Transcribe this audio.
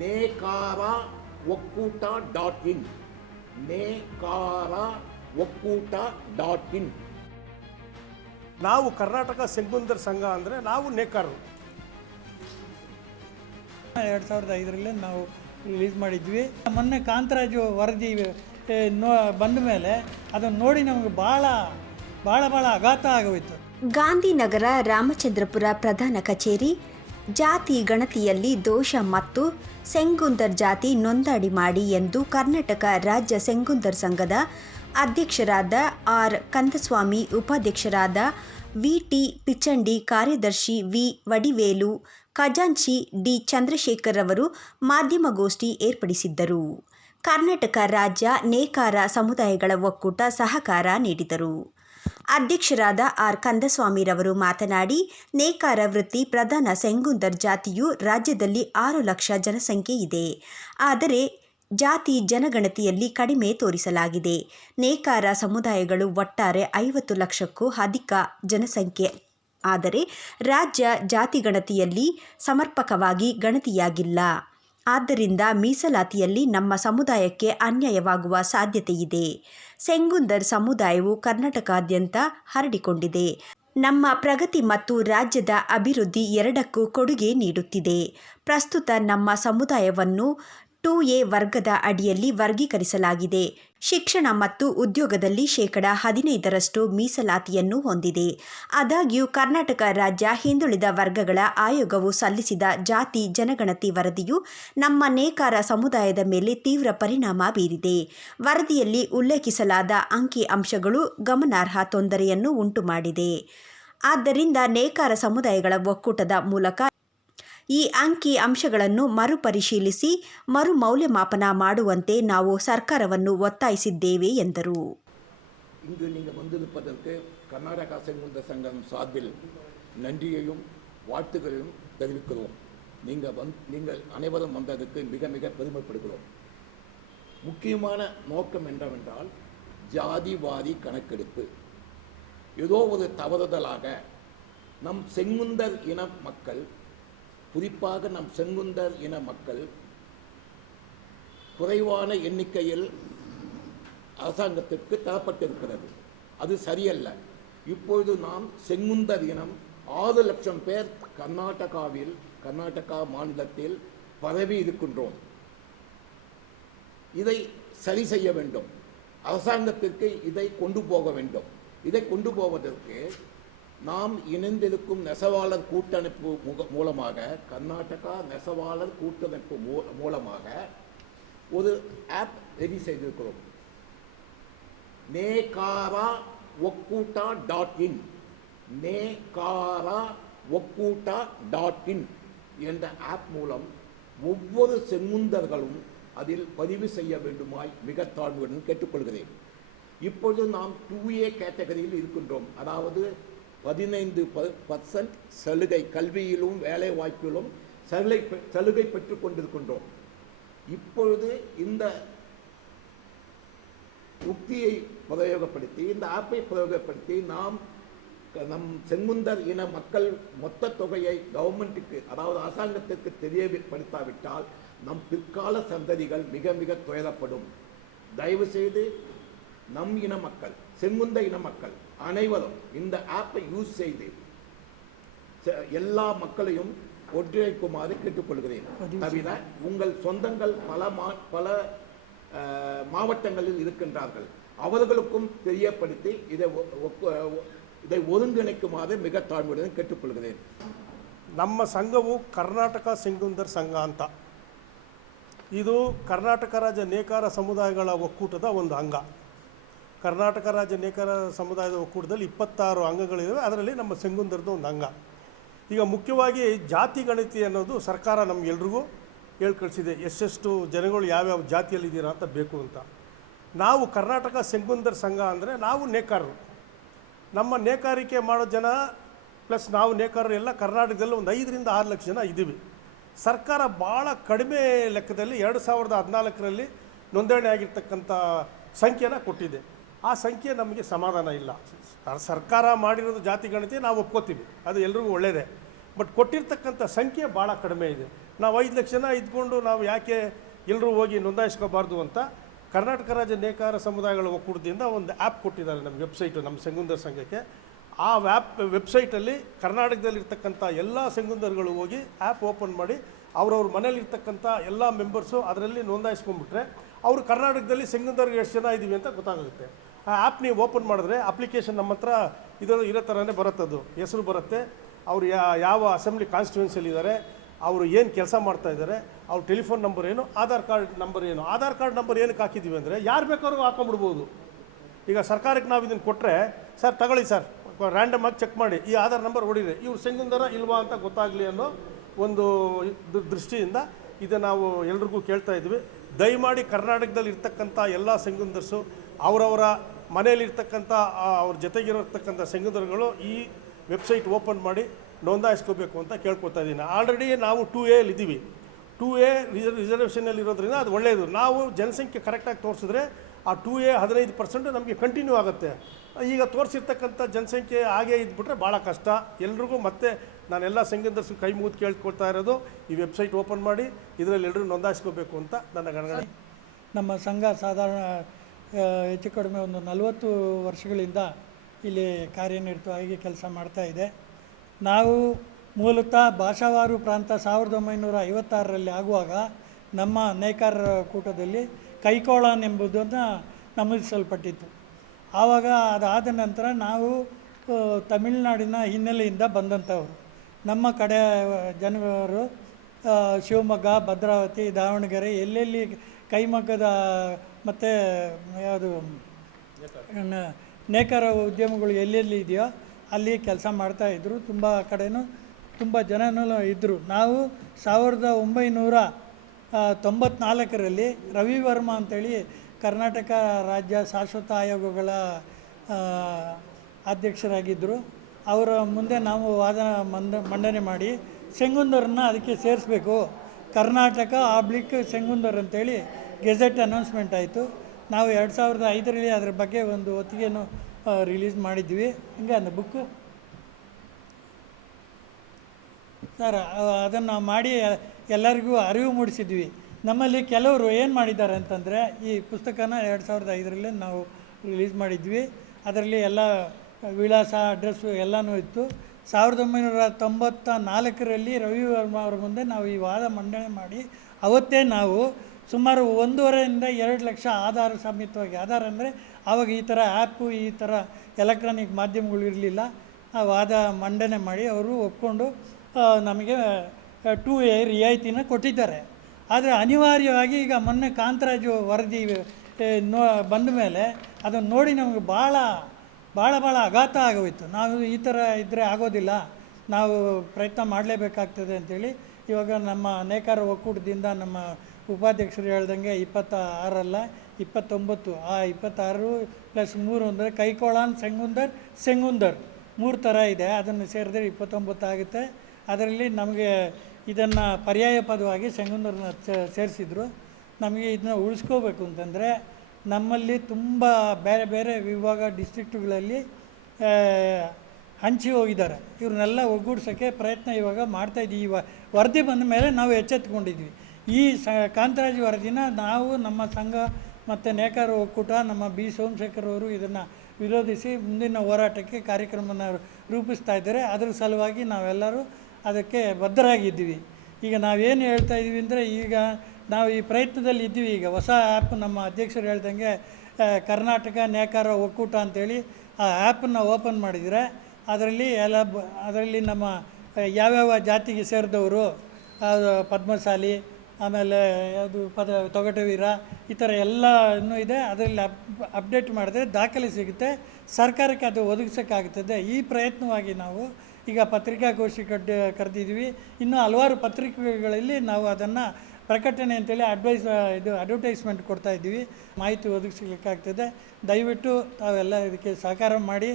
ನೇಕಾರ ಒಕ್ಕೂಟ dot in. ನೇಕಾರ ಒಕ್ಕೂಟ ಡಾಟ್ ಇನ್. ನಾವು ಕರ್ನಾಟಕ ಸೆಂಗುಂದರ್ ಸಂಘ ಅಂದರೆ ನಾವು ನೇಕಾರರು. ಎರಡು ಸಾವಿರದ ಐದರಲ್ಲೇ ನಾವು ರಿಲೀಸ್ ಮಾಡಿದ್ವಿ. ಮೊನ್ನೆ ಕಾಂತರಾಜು ವರದಿ ನೋ ಬಂದ ಮೇಲೆ ಅದನ್ನು ನೋಡಿ ನಮಗೆ ಭಾಳ ಭಾಳ ಭಾಳ ಆಘಾತ ಆಗೋಯ್ತು. ಗಾಂಧಿನಗರ ರಾಮಚಂದ್ರಪುರ ಪ್ರಧಾನ ಕಚೇರಿ ಜಾತಿ ಗಣತಿಯಲ್ಲಿ ದೋಷ ಮತ್ತು ಸೆಂಗುಂದರ್ ಜಾತಿ ನೋಂದಣಿ ಮಾಡಿ ಎಂದು ಕರ್ನಾಟಕ ರಾಜ್ಯ ಸೆಂಗುಂದರ್ ಸಂಘದ ಅಧ್ಯಕ್ಷರಾದ ಆರ್. ಕಂದಸ್ವಾಮಿ, ಉಪಾಧ್ಯಕ್ಷರಾದ ವಿ. ಟಿ. ಪಿಚಂಡಿ, ಕಾರ್ಯದರ್ಶಿ ವಿ. ವಡಿವೇಲು, ಖಜಾಂಚಿ ಡಿ. ಚಂದ್ರಶೇಖರ್ ಅವರು ಮಾಧ್ಯಮಗೋಷ್ಠಿ ಏರ್ಪಡಿಸಿದ್ದರು. ಕರ್ನಾಟಕ ರಾಜ್ಯ ನೇಕಾರ ಸಮುದಾಯಗಳ ಒಕ್ಕೂಟ ಸಹಕಾರ ನೀಡಿದರು. ಅಧ್ಯಕ್ಷರಾದ ಆರ್. ಕಂದಸ್ವಾಮಿರವರು ಮಾತನಾಡಿ, ನೇಕಾರ ವೃತ್ತಿ ಪ್ರಧಾನ ಸೆಂಗುಂದರ್ ಜಾತಿಯು ರಾಜ್ಯದಲ್ಲಿ ಆರು ಲಕ್ಷ ಜನಸಂಖ್ಯೆ ಇದೆ. ಆದರೆ ಜಾತಿ ಜನಗಣತಿಯಲ್ಲಿ ಕಡಿಮೆ ತೋರಿಸಲಾಗಿದೆ. ನೇಕಾರ ಸಮುದಾಯಗಳು ಒಟ್ಟಾರೆ ಐವತ್ತು ಲಕ್ಷಕ್ಕೂ ಅಧಿಕ ಜನಸಂಖ್ಯೆ. ಆದರೆ ರಾಜ್ಯ ಜಾತಿಗಣತಿಯಲ್ಲಿ ಸಮರ್ಪಕವಾಗಿ ಗಣತಿಯಾಗಿಲ್ಲ. ಆದ್ದರಿಂದ ಮೀಸಲಾತಿಯಲ್ಲಿ ನಮ್ಮ ಸಮುದಾಯಕ್ಕೆ ಅನ್ಯಾಯವಾಗುವ ಸಾಧ್ಯತೆಯಿದೆ. ಸೆಂಗುಂದರ್ ಸಮುದಾಯವು ಕರ್ನಾಟಕಾದ್ಯಂತ ಹರಡಿಕೊಂಡಿದೆ. ನಮ್ಮ ಪ್ರಗತಿ ಮತ್ತು ರಾಜ್ಯದ ಅಭಿವೃದ್ಧಿ ಎರಡಕ್ಕೂ ಕೊಡುಗೆ ನೀಡುತ್ತಿದೆ. ಪ್ರಸ್ತುತ ನಮ್ಮ ಸಮುದಾಯವನ್ನು ಟು ಎ ವರ್ಗದ ಅಡಿಯಲ್ಲಿ ವರ್ಗೀಕರಿಸಲಾಗಿದೆ. ಶಿಕ್ಷಣ ಮತ್ತು ಉದ್ಯೋಗದಲ್ಲಿ ಶೇಕಡ ಹದಿನೈದರಷ್ಟು ಮೀಸಲಾತಿಯನ್ನು ಹೊಂದಿದೆ. ಆದಾಗ್ಯೂ ಕರ್ನಾಟಕ ರಾಜ್ಯ ಹಿಂದುಳಿದ ವರ್ಗಗಳ ಆಯೋಗವು ಸಲ್ಲಿಸಿದ ಜಾತಿ, ಜನಗಣತಿ ವರದಿಯು ನಮ್ಮ ನೇಕಾರ ಸಮುದಾಯದ ಮೇಲೆ ತೀವ್ರ ಪರಿಣಾಮ ಬೀರಿದೆ. ವರದಿಯಲ್ಲಿ ಉಲ್ಲೇಖಿಸಲಾದ ಅಂಕಿ ಅಂಶಗಳು ಗಮನಾರ್ಹ ತೊಂದರೆಯನ್ನು ಉಂಟುಮಾಡಿದೆ. ಆದ್ದರಿಂದ ನೇಕಾರ ಸಮುದಾಯಗಳ ಒಕ್ಕೂಟದ ಮೂಲಕ ಈ ಅಂಕಿ ಅಂಶಗಳನ್ನು ಮರುಪರಿಶೀಲಿಸಿ ಮರು ಮೌಲ್ಯಮಾಪನ ಮಾಡುವಂತೆ ನಾವು ಸರ್ಕಾರವನ್ನು ಒತ್ತಾಯಿಸಿದ್ದೇವೆ ಎಂದರು இங்கு நீங்கள் வந்திருப்பதற்கு கர்நாடகா செங்குந்த சங்கம் சார்பில் நன்றியையும் வாழ்த்துக்களையும் தெரிவிக்கிறோம் நீங்கள் வந் நீங்கள் அனைவரும் வந்ததுக்கு மிக மிக பெருமைப்படுகிறோம் முக்கியமான நோக்கம் என்னவென்றால் ஜாதிவாதி கணக்கெடுப்பு ஏதோ ஒரு தவறுதலாக நம் செங்குந்தர் இன மக்கள் குறிப்பாக நம் செங்குந்தர் இன மக்கள் குறைவான எண்ணிக்கையில் அரசாங்கத்திற்கு தரப்பட்டிருக்கிறது. அது சரியல்ல. இப்பொழுது நாம் செங்குந்தர் இனம் ஆறு லட்சம் பேர் கர்நாடகாவில் கர்நாடகா மாநிலத்தில் பரவி இருக்கின்றோம். இதை சரி செய்ய வேண்டும். அரசாங்கத்திற்கு இதை கொண்டு போக வேண்டும். இதை கொண்டு போவதற்கு நாம் இணைந்திருக்கும் நெசவாளர் கூட்டமைப்பு மூலமாக கர்நாடகா நெசவாளர் கூட்டமைப்பு மூ- மூலமாக ஒரு ஆப் ரெடி செய்திருக்கிறோம். நேகாரா ஒக்கூட்டா டாட் இன் நேகாரா ஒக்கூட்டா டாட் இன் என்ற ஆப் மூலம் ஒவ்வொரு செங்குந்தர்களும் அதில் பதிவு செய்ய வேண்டுமாய் மிக தாழ்வுடன் கேட்டுக்கொள்கிறேன். இப்பொழுது நாம் டூ ஏ கேட்டகரியில் இருக்கின்றோம். அதாவது பதினைந்து பர்சன்ட் சலுகை கல்வியிலும் வேலை வாய்ப்பிலும் சலுகை சலுகை பெற்று கொண்டிருக்கின்றோம். இப்பொழுது இந்த உக்தியை பிரயோகப்படுத்தி இந்த ஆப்பை பிரயோகப்படுத்தி நாம் நம் செங்குந்தர் இன மக்கள் மொத்த தொகையை கவர்மெண்ட்டுக்கு அதாவது அரசாங்கத்திற்கு தெரியப்படுத்தாவிட்டால் நம் பிற்கால சந்ததிகள் மிக மிக துயரப்படும். தயவு செய்து நம் இன மக்கள் செங்குந்த இன மக்கள் அனைவரும் இந்த ஆப்பை யூஸ் செய்து ச- எல்லா மக்களையும் ஒன்றிணைக்குமாறு கேட்டுக்கொள்கிறேன் தவிர உங்கள் சொந்தங்கள் பல மா பல அஹ், மாவட்டங்களில் இருக்கின்றார்கள் அவர்களுக்கும் தெரியப்படுத்தி இதை ஒ- ஒக்க- ஒ- இதை ஒருங்கிணைக்குமாறு மிக தாழ்மையுடன் கேட்டுக்கொள்கிறேன் ನಮ್ಮ ಸಂಘವು ಕರ್ನಾಟಕ ಸೆಂಗುಂದರ್ ಸಂಘ ಅಂತ ಇದು ಕರ್ನಾಟಕ ರಾಜ್ಯ ನೇಕಾರ ಸಮುದಾಯಗಳ ಒಕ್ಕೂಟದ ಒಂದು ಅಂಗ ಕರ್ನಾಟಕ ರಾಜ್ಯ ನೇಕಾರ ಸಮುದಾಯದ ಒಕ್ಕೂಟದಲ್ಲಿ ಇಪ್ಪತ್ತಾರು ಅಂಗಗಳಿವೆ. ಅದರಲ್ಲಿ ನಮ್ಮ ಸಂಗುಂದರದ್ದು ಒಂದು ಅಂಗ. ಈಗ ಮುಖ್ಯವಾಗಿ ಜಾತಿ ಗಣತಿ ಅನ್ನೋದು ಸರ್ಕಾರ ನಮಗೆಲ್ರಿಗೂ ಹೇಳಿ ಕಳಿಸಿದೆ ಎಷ್ಟೆಷ್ಟು ಜನಗಳು ಯಾವ್ಯಾವ ಜಾತಿಯಲ್ಲಿದ್ದೀರಾ ಅಂತ ಬೇಕು ಅಂತ. ನಾವು ಕರ್ನಾಟಕ ಸೆಂಗುಂದರ್ ಸಂಘ ಅಂದರೆ ನಾವು ನೇಕಾರರು. ನಮ್ಮ ನೇಕಾರಿಕೆ ಮಾಡೋ ಜನ ಪ್ಲಸ್ ನಾವು ನೇಕಾರರು ಎಲ್ಲ ಕರ್ನಾಟಕದಲ್ಲಿ ಒಂದು ಐದರಿಂದ ಆರು ಲಕ್ಷ ಜನ ಇದ್ದೀವಿ. ಸರ್ಕಾರ ಭಾಳ ಕಡಿಮೆ ಲೆಕ್ಕದಲ್ಲಿ ಎರಡು ಸಾವಿರದ ಹದಿನಾಲ್ಕರಲ್ಲಿ ನೋಂದಣಿ ಆಗಿರ್ತಕ್ಕಂಥ ಸಂಖ್ಯೆನ ಕೊಟ್ಟಿದೆ. ಆ ಸಂಖ್ಯೆ ನಮಗೆ ಸಮಾಧಾನ ಇಲ್ಲ. ಸರ್ಕಾರ ಮಾಡಿರೋದು ಜಾತಿ ಗಣತಿ ನಾವು ಒಪ್ಕೋತೀವಿ. ಅದು ಎಲ್ರಿಗೂ ಒಳ್ಳೆಯದೇ ಬಟ್ ಕೊಟ್ಟಿರ್ತಕ್ಕಂಥ ಸಂಖ್ಯೆ ಭಾಳ ಕಡಿಮೆ ಇದೆ. ನಾವು ಐದು ಲಕ್ಷ ಜನ ಇದ್ಕೊಂಡು ನಾವು ಯಾಕೆ ಎಲ್ಲರೂ ಹೋಗಿ ನೋಂದಾಯಿಸ್ಕೋಬಾರ್ದು ಅಂತ ಕರ್ನಾಟಕ ರಾಜ್ಯ ನೇಕಾರ ಸಮುದಾಯಗಳ ಒಕ್ಕೂಟದಿಂದ ಒಂದು ಆ್ಯಪ್ ಕೊಟ್ಟಿದ್ದಾರೆ ನಮ್ಮ ವೆಬ್ಸೈಟು, ನಮ್ಮ ಸಂಗುಂದರ್ ಸಂಘಕ್ಕೆ. ಆ ವ್ಯಾಪ್, ವೆಬ್ಸೈಟಲ್ಲಿ ಕರ್ನಾಟಕದಲ್ಲಿರ್ತಕ್ಕಂಥ ಎಲ್ಲ ಸಂಗುಂದರ್ಗಳು ಹೋಗಿ ಆ್ಯಪ್ ಓಪನ್ ಮಾಡಿ ಅವ್ರವ್ರ ಮನೇಲಿರ್ತಕ್ಕಂಥ ಎಲ್ಲ ಮೆಂಬರ್ಸು ಅದರಲ್ಲಿ ನೋಂದಾಯಿಸ್ಕೊಂಡ್ಬಿಟ್ರೆ ಅವರು ಕರ್ನಾಟಕದಲ್ಲಿ ಸಂಗುಂದರ್ಗೆ ಎಷ್ಟು ಜನ ಇದ್ದೀವಿ ಅಂತ ಗೊತ್ತಾಗುತ್ತೆ. ಆ ಆ್ಯಪ್ ನೀವು ಓಪನ್ ಮಾಡಿದ್ರೆ ಅಪ್ಲಿಕೇಶನ್ ನಮ್ಮ ಹತ್ರ ಇದು ಇರೋ ಥರನೇ ಬರುತ್ತದು ಹೆಸರು ಬರುತ್ತೆ. ಅವ್ರು ಯಾ, ಯಾವ ಅಸೆಂಬ್ಲಿ ಕಾನ್ಸ್ಟಿಟ್ಯೂನ್ಸಿಯಲ್ಲಿದ್ದಾರೆ ಅವರು ಏನು ಕೆಲಸ ಮಾಡ್ತಾ ಇದ್ದಾರೆ ಅವ್ರ ಟೆಲಿಫೋನ್ ನಂಬರ್ ಏನು, ಆಧಾರ್ ಕಾರ್ಡ್ ನಂಬರ್ ಏನು. ಆಧಾರ್ ಕಾರ್ಡ್ ನಂಬರ್ ಏನಕ್ಕೆ ಹಾಕಿದ್ದೀವಿ ಅಂದರೆ ಯಾರು ಬೇಕಾದ್ರೂ ಹಾಕೊಂಡ್ಬಿಡ್ಬೋದು. ಈಗ ಸರ್ಕಾರಕ್ಕೆ ನಾವು ಇದನ್ನು ಕೊಟ್ಟರೆ ಸರ್, ತಗೊಳ್ಳಿ ಸರ್ ರ್ಯಾಂಡಮ್ ಆಗಿ ಚೆಕ್ ಮಾಡಿ, ಈ ಆಧಾರ್ ನಂಬರ್ ಹೊಡಿರಿ. ಇವ್ರು ಸೆಂಗಂದರ ಇಲ್ವಾ ಅಂತ ಗೊತ್ತಾಗಲಿ ಅನ್ನೋ ಒಂದು ದೃಷ್ಟಿಯಿಂದ ಇದು ನಾವು ಎಲ್ರಿಗೂ ಕೇಳ್ತಾ ಇದ್ವಿ. ದಯಮಾಡಿ ಕರ್ನಾಟಕದಲ್ಲಿ ಇರ್ತಕ್ಕಂಥ ಎಲ್ಲ ಸೆಂಗುಂದರ್ಸು ಅವರವರ ಮನೆಯಲ್ಲಿರ್ತಕ್ಕಂಥ ಅವ್ರ ಜೊತೆಗಿರತಕ್ಕಂಥ ಸಂಘದರುಗಳು ಈ ವೆಬ್ಸೈಟ್ ಓಪನ್ ಮಾಡಿ ನೋಂದಾಯಿಸ್ಕೋಬೇಕು ಅಂತ ಕೇಳ್ಕೊತಾ ಇದ್ದೀನಿ. ಆಲ್ರೆಡಿ ನಾವು ಟೂ ಎಲ್ಲಿ ಇದ್ದೀವಿ. ಟೂ ಎ ರಿಸರ್ವೇಷನಲ್ಲಿ ಇರೋದ್ರಿಂದ ಅದು ಒಳ್ಳೆಯದು. ನಾವು ಜನಸಂಖ್ಯೆ ಕರೆಕ್ಟಾಗಿ ತೋರಿಸಿದ್ರೆ ಆ ಟೂ ಎ ಹದಿನೈದು ಪರ್ಸೆಂಟ್ ನಮಗೆ ಕಂಟಿನ್ಯೂ ಆಗುತ್ತೆ. ಈಗ ತೋರಿಸಿರ್ತಕ್ಕಂಥ ಜನಸಂಖ್ಯೆ ಹಾಗೆ ಇದ್ಬಿಟ್ರೆ ಭಾಳ ಕಷ್ಟ. ಎಲ್ರಿಗೂ ಮತ್ತೆ ನಾನೆಲ್ಲ ಸಂಘದರ್ಸು ಕೈ ಮುಗಿದು ಕೇಳ್ಕೊಳ್ತಾ ಇರೋದು, ಈ ವೆಬ್ಸೈಟ್ ಓಪನ್ ಮಾಡಿ ಇದರಲ್ಲಿ ಎಲ್ಲರೂ ನೋಂದಾಯಿಸ್ಕೋಬೇಕು ಅಂತ ನನ್ನ ಗಣಗಳ ನಮ್ಮ ಸಂಘ ಸಾಧಾರಣ ಹೆಚ್ಚು ಕಡಿಮೆ ಒಂದು ನಲವತ್ತು ವರ್ಷಗಳಿಂದ ಇಲ್ಲಿ ಕಾರ್ಯನಿರತವಾಗಿ ಕೆಲಸ ಮಾಡ್ತಾ ಇದೆ. ನಾವು ಮೂಲತಃ ಭಾಷಾವಾರು ಪ್ರಾಂತ ಸಾವಿರದ ಒಂಬೈನೂರ ಐವತ್ತಾರರಲ್ಲಿ ಆಗುವಾಗ ನಮ್ಮ ನೇಕಾರ ಕೂಟದಲ್ಲಿ ಕೈಕೋಳನೆಂಬುದನ್ನು ನಮೂದಿಸಲ್ಪಟ್ಟಿತ್ತು. ಆವಾಗ ಅದಾದ ನಂತರ ನಾವು ತಮಿಳುನಾಡಿನ ಹಿನ್ನೆಲೆಯಿಂದ ಬಂದಂಥವರು. ನಮ್ಮ ಕಡೆ ಜನರು ಶಿವಮೊಗ್ಗ, ಭದ್ರಾವತಿ, ದಾವಣಗೆರೆ ಎಲ್ಲೆಲ್ಲಿ ಕೈಮಗ್ಗದ ಮತ್ತು ಯಾವುದು ನೇಕಾರ ಉದ್ಯಮಗಳು ಎಲ್ಲೆಲ್ಲಿ ಇದೆಯೋ ಅಲ್ಲಿ ಕೆಲಸ ಮಾಡ್ತಾಯಿದ್ರು ತುಂಬ ಕಡೆಯೂ ತುಂಬ ಜನನೂ ಇದ್ದರು ನಾವು ಸಾವಿರದ ಒಂಬೈನೂರ ತೊಂಬತ್ನಾಲ್ಕರಲ್ಲಿ ರವಿವರ್ಮ ಅಂತೇಳಿ ಕರ್ನಾಟಕ ರಾಜ್ಯ ಶಾಶ್ವತ ಆಯೋಗಗಳ ಅಧ್ಯಕ್ಷರಾಗಿದ್ದರು ಅವರ ಮುಂದೆ ನಾವು ವಾದ ಮಂದ, ಮಂಡನೆ ಮಾಡಿ ಸೆಂಗುಂದರನ್ನ ಅದಕ್ಕೆ ಸೇರಿಸ್ಬೇಕು. ಕರ್ನಾಟಕ ಆಬ್ಲಿಕ್ ಸೆಂಗುಂದರ್ ಅಂತೇಳಿ ಗೆಜೆಟ್ ಅನೌನ್ಸ್ಮೆಂಟ್ ಆಯಿತು. ನಾವು ಎರಡು ಸಾವಿರದ ಐದರಲ್ಲಿ ಅದರ ಬಗ್ಗೆ ಒಂದು ಒತ್ತಿಗೆಯನ್ನು ರಿಲೀಸ್ ಮಾಡಿದ್ವಿ. ಹಿಂಗೆ ಅಂದ ಬುಕ್? ಸರ್ ಅದನ್ನು ಮಾಡಿ ಎಲ್ಲರಿಗೂ ಅರಿವು ಮೂಡಿಸಿದ್ವಿ. ನಮ್ಮಲ್ಲಿ ಕೆಲವರು ಏನು ಮಾಡಿದ್ದಾರೆ ಅಂತಂದರೆ, ಈ ಪುಸ್ತಕನ ಎರಡು ಸಾವಿರದ ಐದರಲ್ಲಿ ನಾವು ರಿಲೀಸ್ ಮಾಡಿದ್ವಿ. ಅದರಲ್ಲಿ ಎಲ್ಲ ವಿಳಾಸ, ಅಡ್ರೆಸ್ಸು ಎಲ್ಲನೂ ಇತ್ತು. ಸಾವಿರದ ಒಂಬೈನೂರ ತೊಂಬತ್ತ ನಾಲ್ಕರಲ್ಲಿ ರವಿವರ್ಮ ಅವರ ಮುಂದೆ ನಾವು ಈ ವಾದ ಮಂಡನೆ ಮಾಡಿ, ಅವತ್ತೇ ನಾವು ಸುಮಾರು ಒಂದೂವರೆಯಿಂದ ಎರಡು ಲಕ್ಷ ಆಧಾರ ಸಮೇತವಾಗಿ ಆಧಾರ ಅಂದರೆ ಆವಾಗ ಈ ಥರ ಆ್ಯಪು, ಈ ಥರ ಎಲೆಕ್ಟ್ರಾನಿಕ್ ಮಾಧ್ಯಮಗಳು ಇರಲಿಲ್ಲ. ಆ ವಾದ ಮಂಡನೆ ಮಾಡಿ ಅವರು ಒಪ್ಕೊಂಡು ನಮಗೆ ಟೂ ಎ ರಿಯಾಯಿತಿನ ಕೊಟ್ಟಿದ್ದಾರೆ. ಆದರೆ ಅನಿವಾರ್ಯವಾಗಿ ಈಗ ಮೊನ್ನೆ ಕಾಂತರಾಜು ವರದಿ ನೋ, ಬಂದ ಮೇಲೆ ಅದನ್ನು ನೋಡಿ ನಮಗೆ ಭಾಳ ಭಾಳ ಭಾಳ ಆಘಾತ ಆಗೋಯಿತು. ನಾವು ಈ ಥರ ಇದ್ದರೆ ಆಗೋದಿಲ್ಲ. ನಾವು ಪ್ರಯತ್ನ ಮಾಡಲೇಬೇಕಾಗ್ತದೆ ಅಂತೇಳಿ ಇವಾಗ ನಮ್ಮ ನೇಕಾರ ಒಕ್ಕೂಟದಿಂದ ನಮ್ಮ ಉಪಾಧ್ಯಕ್ಷರು ಹೇಳ್ದಂಗೆ ಇಪ್ಪತ್ತ ಆರಲ್ಲ ಇಪ್ಪತ್ತೊಂಬತ್ತು. ಆ ಇಪ್ಪತ್ತಾರು ಪ್ಲಸ್ ಮೂರು ಅಂದರೆ ಕೈಕೋಳಾನ್ ಸೆಂಗುಂದರ್ ಸೆಂಗುಂದರ್. ಮೂರು ಥರ ಇದೆ, ಅದನ್ನು ಸೇರಿದ್ರೆ ಇಪ್ಪತ್ತೊಂಬತ್ತು ಆಗುತ್ತೆ. ಅದರಲ್ಲಿ ನಮಗೆ ಇದನ್ನು ಪರ್ಯಾಯ ಪದವಾಗಿ ಸೆಂಗುಂದರ್ನ ಸೇರಿಸಿದ್ರು. ನಮಗೆ ಇದನ್ನ ಉಳಿಸ್ಕೋಬೇಕು ಅಂತಂದರೆ ನಮ್ಮಲ್ಲಿ ತುಂಬ ಬೇರೆ ಬೇರೆ ವಿಭಾಗ ಡಿಸ್ಟ್ರಿಕ್ಟುಗಳಲ್ಲಿ ಹಂಚಿ ಹೋಗಿದ್ದಾರೆ. ಇವ್ರನ್ನೆಲ್ಲ ಒಗ್ಗೂಡ್ಸೋಕ್ಕೆ ಪ್ರಯತ್ನ ಇವಾಗ ಮಾಡ್ತಾಯಿದ್ದೀವಿ ಇವಾಗ ವರದಿ ಬಂದ ಮೇಲೆ ನಾವು ಎಚ್ಚೆತ್ಕೊಂಡಿದ್ವಿ. ಈ ಸ ಕಾಂತರಾಜ್ ವರದಿನ ನಾವು ನಮ್ಮ ಸಂಘ ಮತ್ತು ನೇಕಾರ ಒಕ್ಕೂಟ, ನಮ್ಮ ಬಿ ಸೋಮಶೇಖರ್ ಅವರು ಇದನ್ನು ವಿರೋಧಿಸಿ ಮುಂದಿನ ಹೋರಾಟಕ್ಕೆ ಕಾರ್ಯಕ್ರಮನ ರೂಪಿಸ್ತಾ ಇದ್ದಾರೆ. ಅದ್ರ ಸಲುವಾಗಿ ನಾವೆಲ್ಲರೂ ಅದಕ್ಕೆ ಬದ್ಧರಾಗಿದ್ದೀವಿ. ಈಗ ನಾವೇನು ಹೇಳ್ತಾ ಇದ್ದೀವಿ ಅಂದರೆ ಈಗ ನಾವು ಈ ಪ್ರಯತ್ನದಲ್ಲಿ ಇದ್ದೀವಿ. ಈಗ ಹೊಸ ಆ್ಯಪ್ ನಮ್ಮ ಅಧ್ಯಕ್ಷರು ಹೇಳ್ದಂಗೆ ಕರ್ನಾಟಕ ನೇಕಾರ ಒಕ್ಕೂಟ ಅಂತೇಳಿ ಆ ಆ್ಯಪನ್ನು ಓಪನ್ ಮಾಡಿದರೆ ಅದರಲ್ಲಿ ಎಲ್ಲ ಅದರಲ್ಲಿ ನಮ್ಮ ಯಾವ್ಯಾವ ಜಾತಿಗೆ ಸೇರಿದವರು ಪದ್ಮಶಾಲಿ ಆಮೇಲೆ ಅದು ಪದ, ತೊಗಟೆ ವೀರ, ಈ ಥರ ಎಲ್ಲ ಇನ್ನೂ ಇದೆ. ಅದರಲ್ಲಿ ಅಪ್ ಅಪ್ಡೇಟ್ ಮಾಡಿದ್ರೆ ದಾಖಲೆ ಸಿಗುತ್ತೆ. ಸರ್ಕಾರಕ್ಕೆ ಅದು ಒದಗಿಸೋಕ್ಕಾಗ್ತದೆ. ಈ ಪ್ರಯತ್ನವಾಗಿ ನಾವು ಈಗ ಪತ್ರಿಕಾಗೋಷ್ಠಿ ಕಡ್ ಕರೆದಿದ್ವಿ ಇನ್ನು ಹಲವಾರು ಪತ್ರಿಕೆಗಳಲ್ಲಿ ನಾವು ಅದನ್ನು ಪ್ರಕಟಣೆ ಅಂತೇಳಿ ಅಡ್ವೈಸ್ ಇದು ಅಡ್ವರ್ಟೈಸ್ಮೆಂಟ್ ಕೊಡ್ತಾ ಇದ್ದೀವಿ. ಮಾಹಿತಿ ಒದಗಿಸ್ಲಿಕ್ಕಾಗ್ತದೆ. ದಯವಿಟ್ಟು ತಾವೆಲ್ಲ ಇದಕ್ಕೆ ಸಹಕಾರ ಮಾಡಿ.